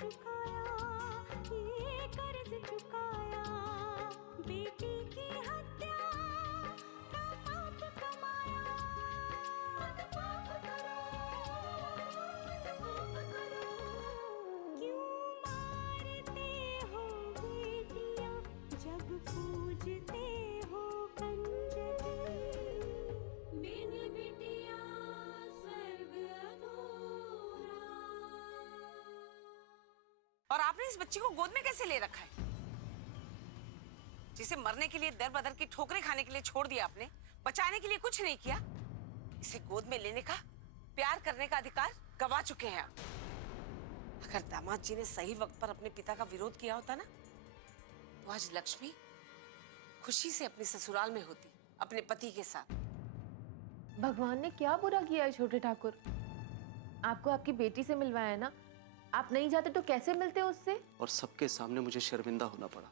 चुकाया, ये कर्ज चुकाया, बेटी की हत्या का पाप कमाया। मत पाप करो, मत पाप करो, क्यों मारते हो बेटियां जब पूजते हो कंजरी। बिन बिटिया स्वर्ग अधूरा। और आपने इस बच्ची को गोद में कैसे ले रखा है, जिसे मरने के लिए दर बदर की ठोकरें खाने के लिए छोड़ दिया आपने, बचाने के लिए कुछ नहीं किया। इसे गोद में लेने का, प्यार करने का अधिकार गवा चुके हैं आप। अगर दामाद जी ने सही वक्त पर अपने पिता का विरोध किया होता ना, तो आज लक्ष्मी खुशी से अपने ससुराल में होती, अपने पति के साथ। भगवान ने क्या बुरा किया है छोटे ठाकुर? आपको आपकी बेटी से मिलवाया है ना, आप नहीं जाते तो कैसे मिलते उससे? और सबके सामने मुझे शर्मिंदा होना पड़ा।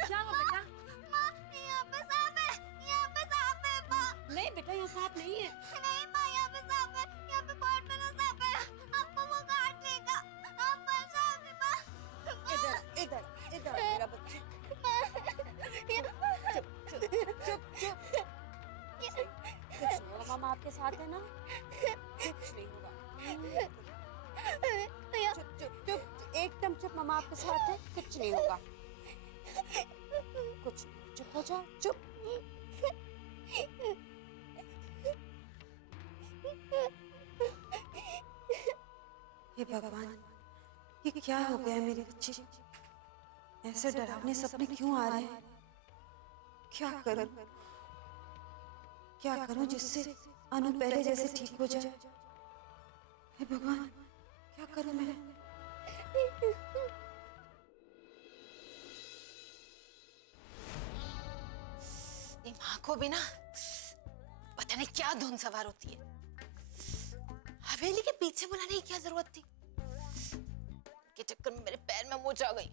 क्या हुआ बेटा? यहाँ पे सांप है, यहाँ पे सांप है माँ। नहीं बेटा, यहाँ सांप नहीं है। नहीं माँ, यहाँ पे सांप है, यहाँ पे बहुत बड़ा सांप है, हमको वो काट लेगा। हम परेशान हैं माँ। इधर इधर इधर मेरा बच्चा। चुप चुप चुप चुप। कुछ नहीं होगा, मामा आपके साथ है ना, कुछ नहीं होगा। चुप चुप चुप, एकदम चुप, मामा आपके साथ है, कुछ नहीं होगा, कुछ नहीं। चुप हो जाओ, चुप। हे भगवान, ये क्या हो गया मेरी बच्ची? ऐसे डरावने सपने क्यों आ रहे हैं? क्या करूं जिससे अनु पहले जैसे ठीक हो जाए? हे भगवान, क्या करूं मैं? ये माँ को भी ना पता नहीं क्या धुन सवार होती है। हवेली के पीछे बुलाने की क्या जरूरत थी? के चक्कर में मेरे पैर में मोच आ गई।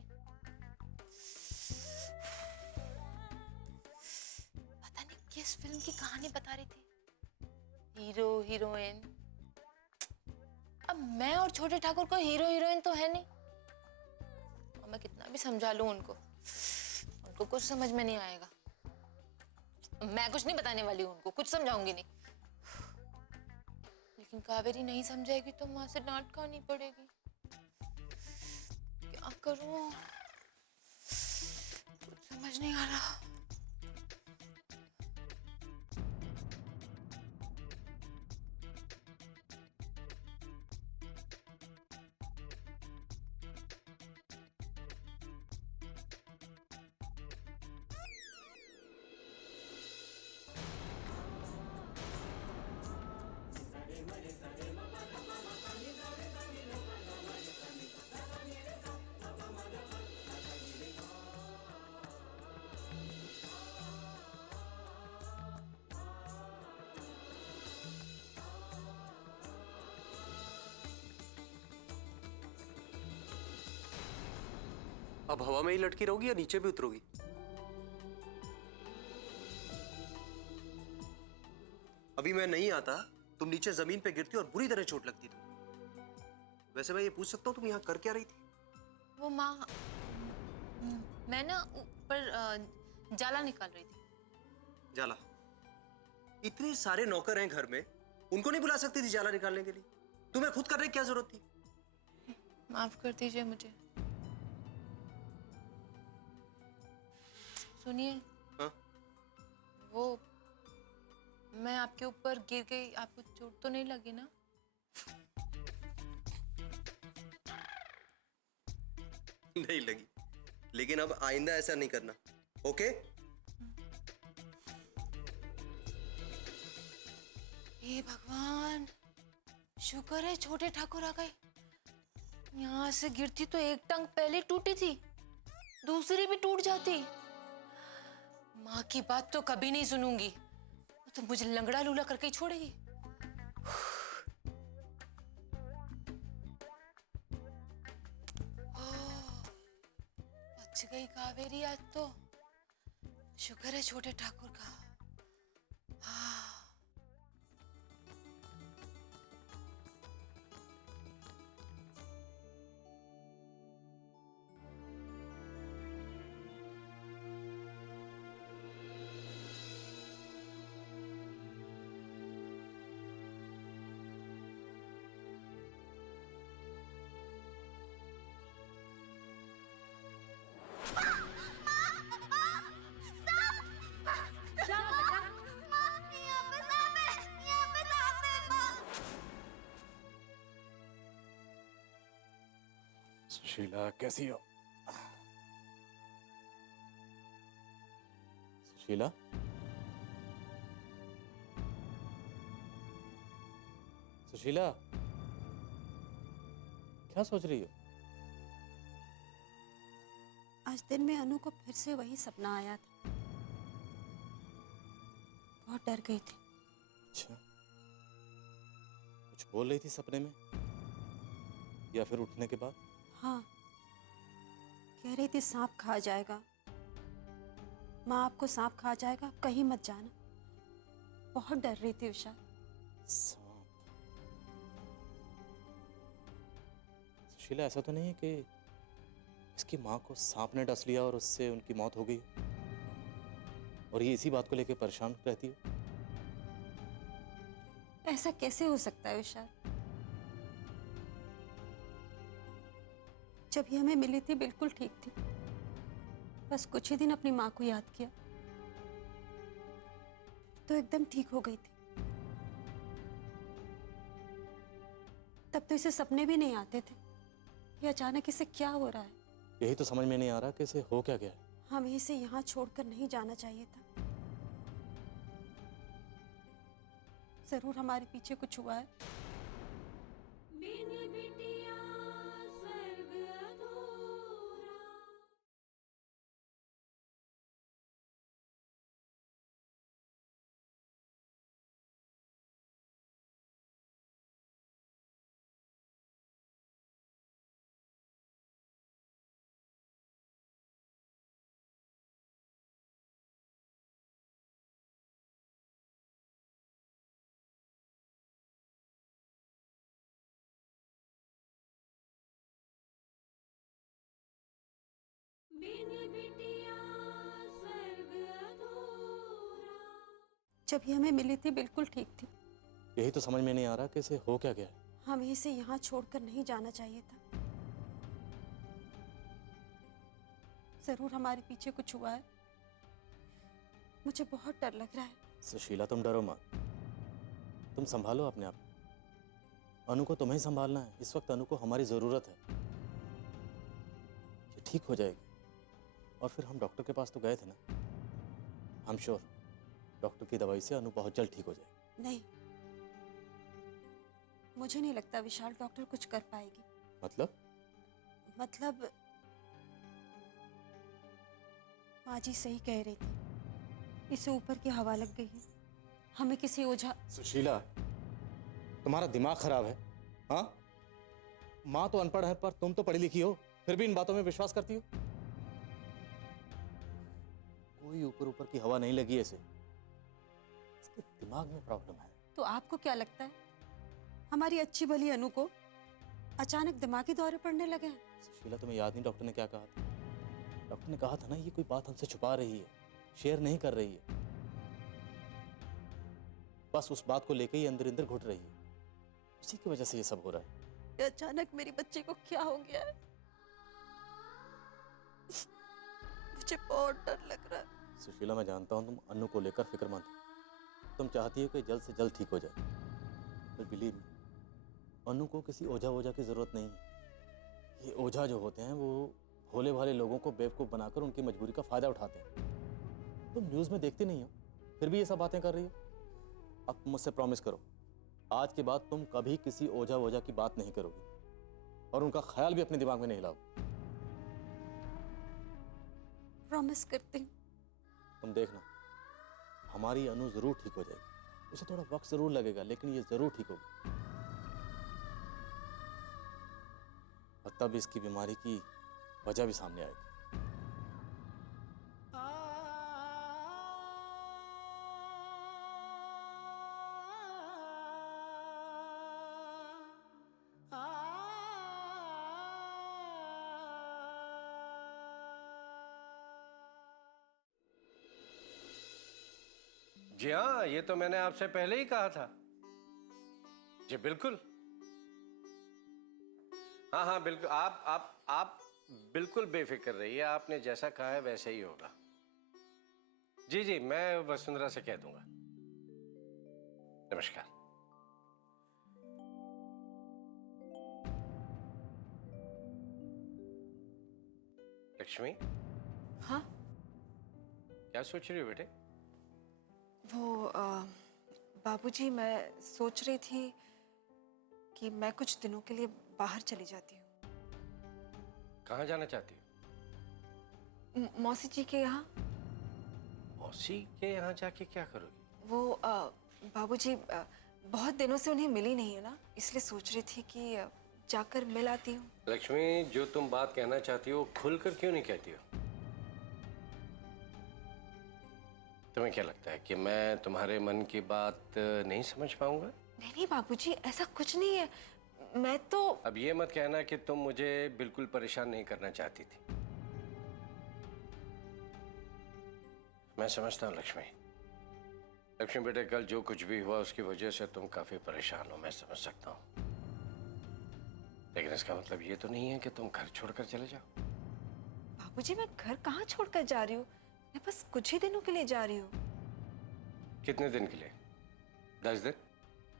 पता नहीं किस फिल्म की कहानी बता रही थी, हीरो हीरोइन। अब मैं और छोटे ठाकुर को हीरो हीरोइन तो है नहीं, और मैं कितना भी समझा लूं उनको कुछ समझ में नहीं आएगा। मैं कुछ नहीं बताने वाली हूँ उनको, कुछ समझाऊंगी नहीं। लेकिन कावेरी नहीं समझाएगी तो माँ से डांट खानी पड़ेगी। क्या करूं, कुछ समझ नहीं आ रहा। अब हवा में ही लटकी रहोगी या नीचे भी उतरोगी? अभी मैं नहीं आता, तुम नीचे जमीन पे गिरती और बुरी तरह चोट लगती तुम। वैसे मैं ये पूछ सकता हूँ तुम यहाँ कर क्या रही थी? वो माँ, मैं ना ऊपर जाला निकाल रही थी। जाला? इतने सारे नौकर हैं घर में, उनको नहीं बुला सकती थी जाला निकालने के लिए? तुम्हें खुद करने की क्या जरूरत थी? माफ कर दीजिए मुझे। सुनिए, हाँ? वो मैं आपके ऊपर गिर गई, आपको चोट तो नहीं लगी ना? नहीं लगी, लेकिन अब आइंदा ऐसा नहीं करना, ओके? हे भगवान, शुक्र है छोटे ठाकुर आ गए। यहाँ से गिरती तो एक टांग पहले टूटी थी, दूसरी भी टूट जाती। माँ की बात तो कभी नहीं सुनूंगी, वो तो मुझे लंगड़ा लूला करके ही छोड़ेगी। बच गई कावेरी आज तो। शुक्र है छोटे ठाकुर का। हाँ। सुशीला कैसी हो? सुशीला, सुशीला, क्या सोच रही हो? आज दिन में अनु को फिर से वही सपना आया था। बहुत डर गई थी। अच्छा, कुछ बोल रही थी सपने में या फिर उठने के बाद? हाँ, कह रही थी सांप खा जाएगा, माँ आपको सांप खा जाएगा, आप कहीं मत जाना। बहुत डर रही थी उषा। सांप? सुशीला, ऐसा तो नहीं है कि इसकी माँ को सांप ने डस लिया और उससे उनकी मौत हो गई और ये इसी बात को लेकर परेशान रहती है? ऐसा कैसे हो सकता है उषा? जब ये हमें मिली थी बिल्कुल ठीक थी, बस कुछ ही दिन अपनी माँ को याद किया तो एकदम ठीक हो गई थी। तब तो इसे सपने भी नहीं आते थे। ये अचानक इसे क्या हो रहा है? यही तो समझ में नहीं आ रहा कि इसे हो क्या गया है। हमें इसे यहाँ छोड़कर नहीं जाना चाहिए था। जरूर हमारे पीछे कुछ हुआ है। जब ये हमें मिली थी बिल्कुल ठीक थी। यही तो समझ में नहीं आ रहा कि इसे हो क्या गया है। हमें इसे यहाँ छोड़कर नहीं जाना चाहिए था। जरूर हमारे पीछे कुछ हुआ है। मुझे बहुत डर लग रहा है। सुशीला, तुम डरो मत, तुम संभालो अपने आप को। अनु को तुम्हें संभालना है। इस वक्त अनु को हमारी जरूरत है। ये ठीक हो जाएगी। और फिर हम डॉक्टर के पास तो गए थे ना, आई एम श्योर डॉक्टर की दवाई से अनु बहुत जल्द ठीक हो जाएगी। नहीं, मुझे नहीं लगता विशाल डॉक्टर कुछ कर पाएगी। मतलब माँ जी सही कह रही थी, इसे ऊपर की हवा लग गई है। हमें किसी ओझा। सुशीला, तुम्हारा दिमाग खराब है? हाँ, माँ तो अनपढ़ है पर तुम तो पढ़ी लिखी हो, फिर भी इन बातों में विश्वास करती हो। कोई ऊपर ऊपर की हवा नहीं लगी है इसे, इसके दिमाग में प्रॉब्लम है। तो आपको क्या लगता है हमारी अच्छी भली अनु को अचानक दिमागी दौरे पड़ने लगे हैं? सुशीला, तुम्हें याद नहीं डॉक्टर ने क्या कहा था? डॉक्टर ने कहा था ना, ये कोई बात हमसे छुपा रही है, शेयर नहीं कर रही है, बस उस बात को लेके ही अंदर अंदर घुट रही है। उसी की वजह से ये सब हो रहा है। अचानक मेरी बच्ची को क्या हो गया है? मुझे बहुत डर लग रहा है। सुशीला, मैं जानता हूँ तुम अनु को लेकर फिक्रमंद हो। तुम चाहती हो कि जल्द से जल्द ठीक हो जाए, पर बिलीव मी, अनु को किसी ओझा की जरूरत नहीं है। ये ओझा जो होते हैं वो भोले भाले लोगों को बेवकूफ बनाकर उनकी मजबूरी का फायदा उठाते हैं। तुम न्यूज में देखते नहीं हो, फिर भी ये सब बातें कर रही हो। अब तुम मुझसे प्रॉमिस करो, आज के बाद तुम कभी किसी ओझा की बात नहीं करोगी और उनका ख्याल भी अपने दिमाग में नहीं लाओ। प्रॉमिस करती हूँ। तुम देखना, हमारी अनु जरूर ठीक हो जाएगी। उसे थोड़ा वक्त जरूर लगेगा, लेकिन ये जरूर ठीक होगी। और तब इसकी बीमारी की वजह भी सामने आएगी। जी हाँ, ये तो मैंने आपसे पहले ही कहा था। जी बिल्कुल। हाँ हाँ बिल्कुल, आप बिल्कुल बेफिक्र रहिए, आपने जैसा कहा है वैसे ही होगा। जी जी, मैं वसुंधरा से कह दूंगा। नमस्कार। लक्ष्मी। हाँ? क्या सोच रही हो बेटे? वो बाबूजी, मैं सोच रही थी कि मैं कुछ दिनों के लिए बाहर चली जाती हूँ। कहाँ जाना चाहती हो? मौसी जी के यहाँ। मौसी के यहाँ जाके क्या करोगी? वो बाबूजी, बहुत दिनों से उन्हें मिली नहीं है ना, इसलिए सोच रही थी कि जाकर मिल आती हूँ। लक्ष्मी, जो तुम बात कहना चाहती हो खुलकर क्यों नहीं कहती हो? तुम्हें क्या लगता है कि मैं तुम्हारे मन की बात नहीं समझ पाऊंगा? नहीं नहीं बाबूजी, ऐसा कुछ नहीं है। मैं तो अब ये मत कहना कि तुम मुझे बिल्कुल परेशान नहीं करना चाहती थी। मैं समझता हूँ लक्ष्मी। लक्ष्मी बेटे, कल जो कुछ भी हुआ उसकी वजह से तुम काफी परेशान हो, मैं समझ सकता हूँ। लेकिन इसका मतलब ये तो नहीं है कि तुम घर छोड़कर चले जाओ। बाबूजी, मैं घर कहाँ छोड़कर जा रही हूँ? मैं बस कुछ ही दिनों के लिए जा रही हूँ। कितने दिन के लिए? 10 दिन,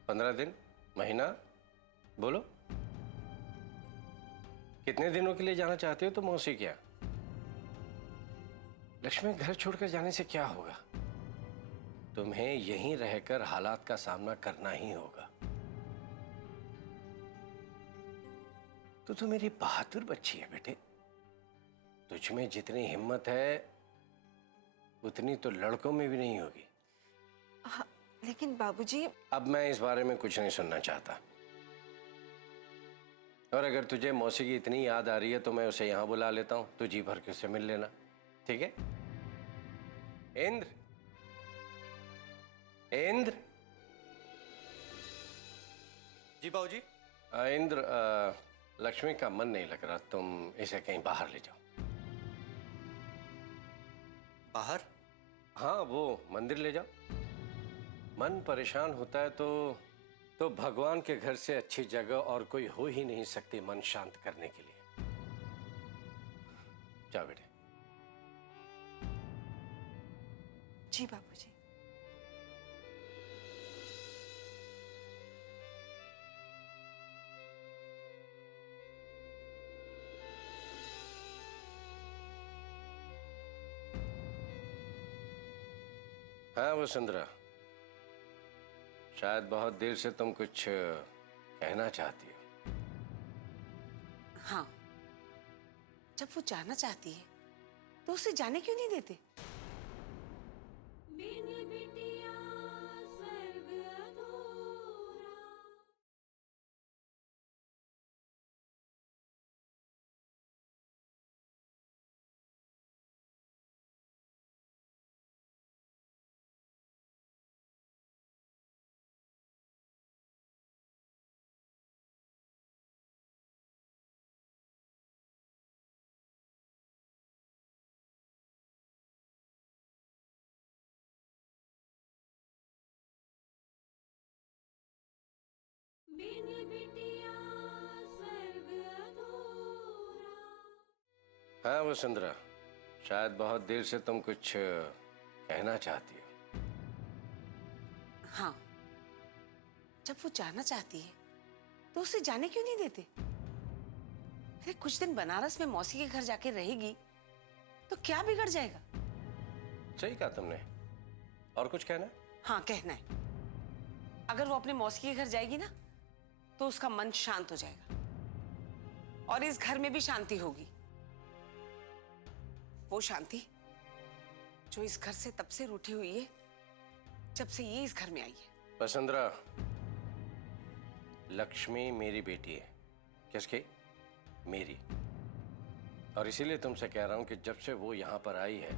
15 दिन, महीना? बोलो, कितने दिनों के लिए जाना चाहते हो तुम मौसी के यहाँ? लक्ष्मी, घर छोड़कर जाने से क्या होगा? तुम्हें यहीं रहकर हालात का सामना करना ही होगा। तो मेरी बहादुर बच्ची है बेटे। तुझ में जितनी हिम्मत है उतनी तो लड़कों में भी नहीं होगी। हाँ, लेकिन बाबूजी। अब मैं इस बारे में कुछ नहीं सुनना चाहता। और अगर तुझे मौसी की इतनी याद आ रही है तो मैं उसे यहां बुला लेता हूं, तू जी भर के उससे मिल लेना, ठीक है? इंद्र, इंद्र। जी बाबूजी। इंद्र, लक्ष्मी का मन नहीं लग रहा, तुम इसे कहीं बाहर ले जाओ। बाहर? हाँ, वो मंदिर ले जाओ। मन परेशान होता है तो भगवान के घर से अच्छी जगह और कोई हो ही नहीं सकती मन शांत करने के लिए। जाओ बेटे। जी बाबूजी। हाँ वसुंधरा, शायद बहुत देर से तुम कुछ कहना चाहती हो। हाँ, जब वो जाना चाहती है तो उसे जाने क्यों नहीं देते? हाँ वसुंधरा, शायद बहुत देर से तुम कुछ कहना चाहती हो। हाँ, जब वो जाना चाहती है तो उसे जाने क्यों नहीं देते? अरे कुछ दिन बनारस में मौसी के घर जाके रहेगी तो क्या बिगड़ जाएगा? सही कहा तुमने। और कुछ कहना है? हाँ, कहना है। अगर वो अपने मौसी के घर जाएगी ना तो उसका मन शांत हो जाएगा और इस घर में भी शांति होगी। वो शांति जो इस घर से तब से रूठी हुई है जब से ये इस घर में आई है। वसुंधरा, लक्ष्मी मेरी बेटी है। किसकी? मेरी। और इसीलिए तुमसे कह रहा हूं कि जब से वो यहां पर आई है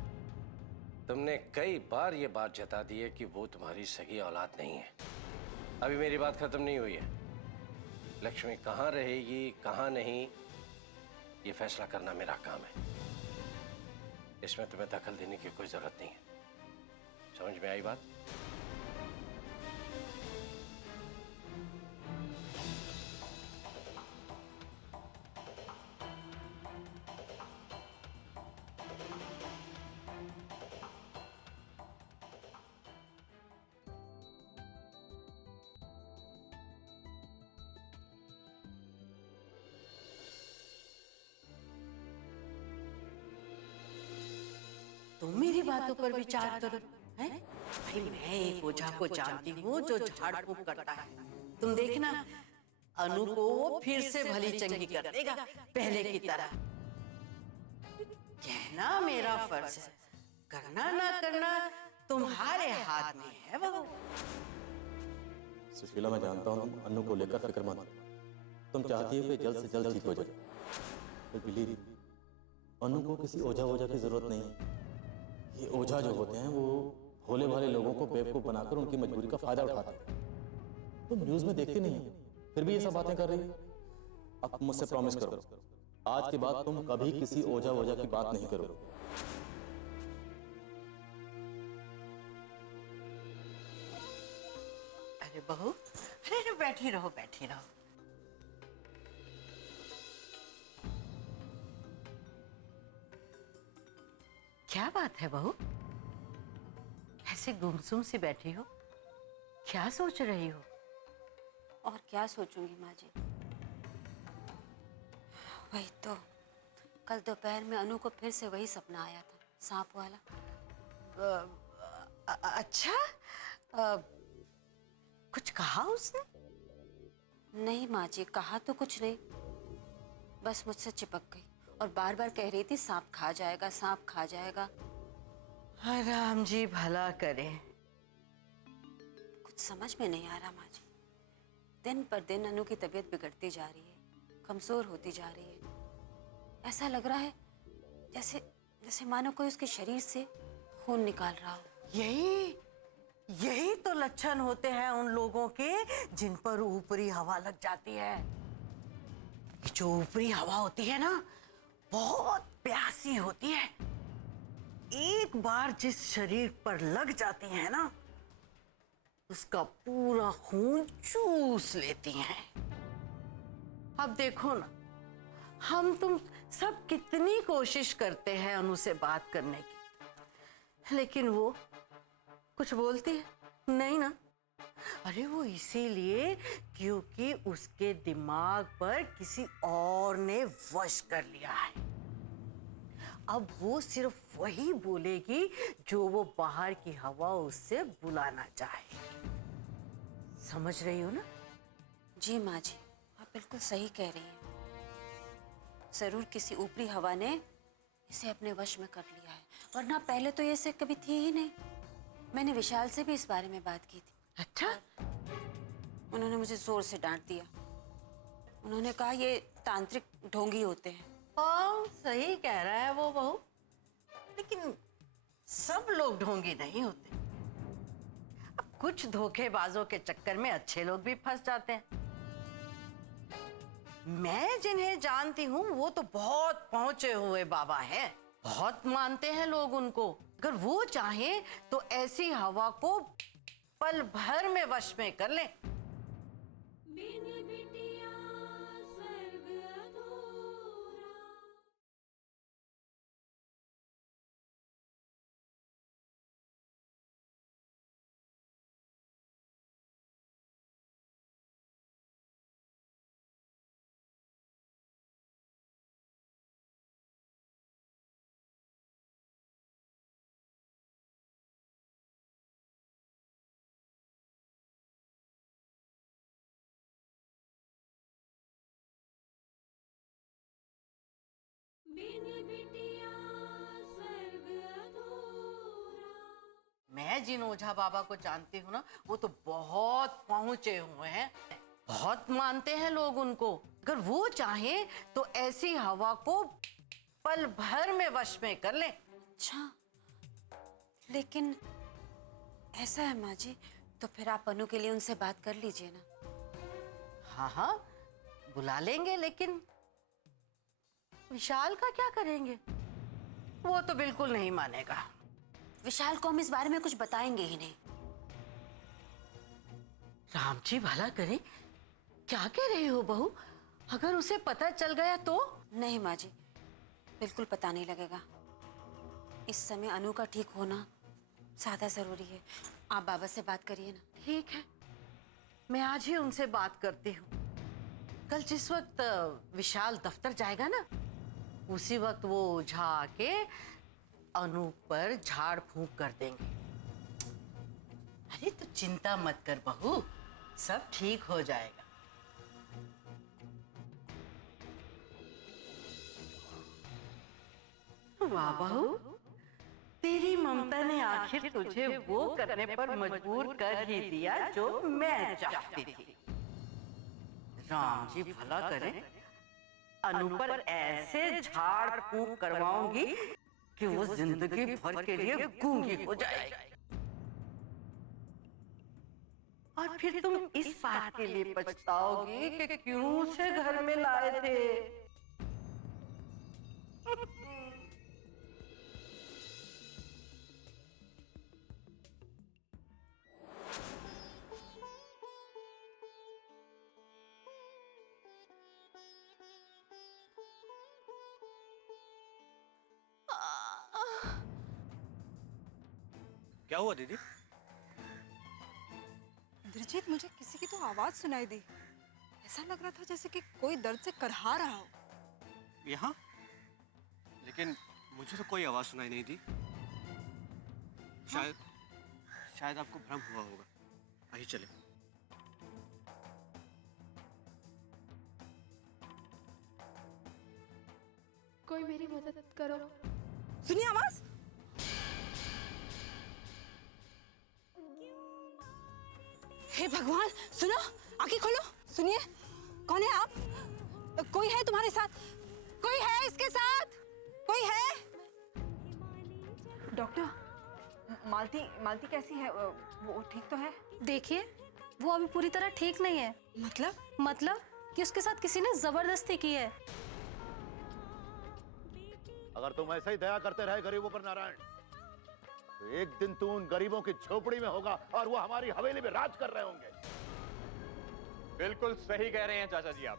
तुमने कई बार ये बात जता दी है कि वो तुम्हारी सगी औलाद नहीं है। अभी मेरी बात खत्म नहीं हुई है। लक्ष्मी कहाँ रहेगी कहाँ नहीं, ये फैसला करना मेरा काम है। इसमें तुम्हें दखल देने की कोई जरूरत नहीं है। समझ में आई बात? तुम मेरी बातों पर विचार करो, हैं? भाई मैं एक ओझा को जानती हूँ जो झाड़ फूक करता है। तुम देखना अनु को वो फिर से भली चंगी कर देगा पहले की तरह। कहना मेरा फर्ज है, करना ना करना तुम्हारे हाथ में है बहू। सुशीला, मैं जानता हूँ तुम अनु को लेकर फिक्रमंद हो। तुम चाहती हो कि जल्द से जल्द ठीक हो जाए, पर बिलीव अनु को किसी ओझा की जरूरत नहीं है। ये ओझा जो होते हैं वो भोले भाले लोगों को बेवकूफ बनाकर उनकी मजबूरी का फायदा उठाते हैं। तुम न्यूज में देखते नहीं हो, फिर भी ये सब बातें कर रही हो। अब मुझसे प्रॉमिस करो, आज के बाद तुम कभी किसी ओझा की बात नहीं करोगे। अरे बहू, अरे बैठी रहो बैठी रहो। क्या बात है बहू, ऐसे गुमसुम सी बैठी हो, क्या सोच रही हो? और क्या सोचूंगी माँ जी, वही तो कल दोपहर में अनु को फिर से वही सपना आया था, सांप वाला। अच्छा, कुछ कहा उसने? नहीं माँ जी, कहा तो कुछ नहीं, बस मुझसे चिपक गई और बार बार कह रही थी सांप खा जाएगा, सांप खा जाएगा। राम जी भला करे। कुछ समझ में नहीं आ रहा माँ जी, दिन पर दिन अनु की तबीयत बिगड़ती जा रही है, कमजोर होती जा रही है। ऐसा लग रहा है जैसे जैसे मानो कोई उसके शरीर से खून निकाल रहा हो। यही तो लक्षण होते हैं उन लोगों के जिन पर ऊपरी हवा लग जाती है। जो ऊपरी हवा होती है ना, बहुत प्यासी होती है। एक बार जिस शरीर पर लग जाती है ना, उसका पूरा खून चूस लेती हैं। अब देखो ना, हम तुम सब कितनी कोशिश करते हैं अनु से बात करने की, लेकिन वो कुछ बोलती है नहीं ना। अरे वो इसीलिए क्योंकि उसके दिमाग पर किसी और ने वश कर लिया है। अब वो सिर्फ वही बोलेगी जो वो बाहर की हवा उससे बुलाना चाहे। समझ रही हो ना? जी माँ जी, आप बिल्कुल सही कह रही हैं। जरूर किसी ऊपरी हवा ने इसे अपने वश में कर लिया है, वरना पहले तो ये से कभी थी ही नहीं। मैंने विशाल से भी इस बारे में बात की थी। अच्छा? उन्होंने मुझे जोर से डांट दिया। उन्होंने कहा ये तांत्रिक ढोंगी होते हैं। सही कह रहा है वो बहू, लेकिन सब लोग ढोंगी नहीं होते। अब कुछ धोखेबाजों के चक्कर में अच्छे लोग भी फंस जाते हैं। मैं जिन्हें जानती हूँ वो तो बहुत पहुंचे हुए बाबा हैं, बहुत मानते हैं लोग उनको। अगर वो चाहें तो ऐसी हवा को पल भर में वश में कर ले। बिन बिटिया स्वर्ग अधूरा। मैं जिन ओझा बाबा को जानती हूँ ना, वो तो बहुत पहुंचे हुए हैं, बहुत मानते हैं लोग उनको। अगर वो चाहे तो ऐसी हवा को पल भर में वश में कर ले। अच्छा, लेकिन ऐसा है माँ जी, तो फिर आप अनु के लिए उनसे बात कर लीजिए ना। हाँ हाँ, बुला लेंगे, लेकिन विशाल का क्या करेंगे? वो तो बिल्कुल नहीं मानेगा। विशाल को हम इस बारे में कुछ बताएंगे ही नहीं। राम जी भला करे, क्या कह रही हो बहू? अगर उसे पता चल गया तो? नहीं माँ जी, बिल्कुल पता नहीं लगेगा। इस समय अनु का ठीक होना ज्यादा जरूरी है। आप बाबा से बात करिए ना। ठीक है, मैं आज ही उनसे बात करती हूँ। कल जिस वक्त विशाल दफ्तर जाएगा ना, उसी वक्त वो ओझा आके अनु पर झाड़ फूंक कर देंगे। अरे तो चिंता मत कर बहू, सब ठीक हो जाएगा। वाह बहू, तेरी ममता ने आखिर तुझे वो करने पर मजबूर कर ही दिया जो मैं चाहती थी। राम जी भला करे, अनु पर ऐसे झाड़ फूंक करवाऊंगी कि वो जिंदगी भर के लिए गूंगी हो जाएगी। और फिर तुम इस बात के लिए पछताओगी कि क्यों उसे घर में लाए थे। क्या हुआ दीदी? इंद्रजीत, मुझे किसी की तो आवाज सुनाई दी। ऐसा लग रहा था जैसे कि कोई दर्द से करहा रहा हो। यहाँ? लेकिन मुझे तो कोई आवाज सुनाई नहीं दी। शायद आपको भ्रम हुआ होगा। आइए चले। कोई मेरी मदद करो। सुनिए आवाज। हे भगवान, सुनो, आंखें खोलो। सुनिए, कौन है आप? कोई है तुम्हारे साथ? कोई है इसके साथ? कोई है? डॉक्टर, मालती कैसी है? वो ठीक तो है? देखिए, वो अभी पूरी तरह ठीक नहीं है। मतलब कि उसके साथ किसी ने जबरदस्ती की है। अगर तुम ऐसे ही दया करते रहे गरीबों पर नारायण, तो एक दिन तू उन गरीबों की झोपड़ी में होगा और वो हमारी हवेली में राज कर रहे होंगे। बिल्कुल सही कह रहे हैं चाचा जी आप।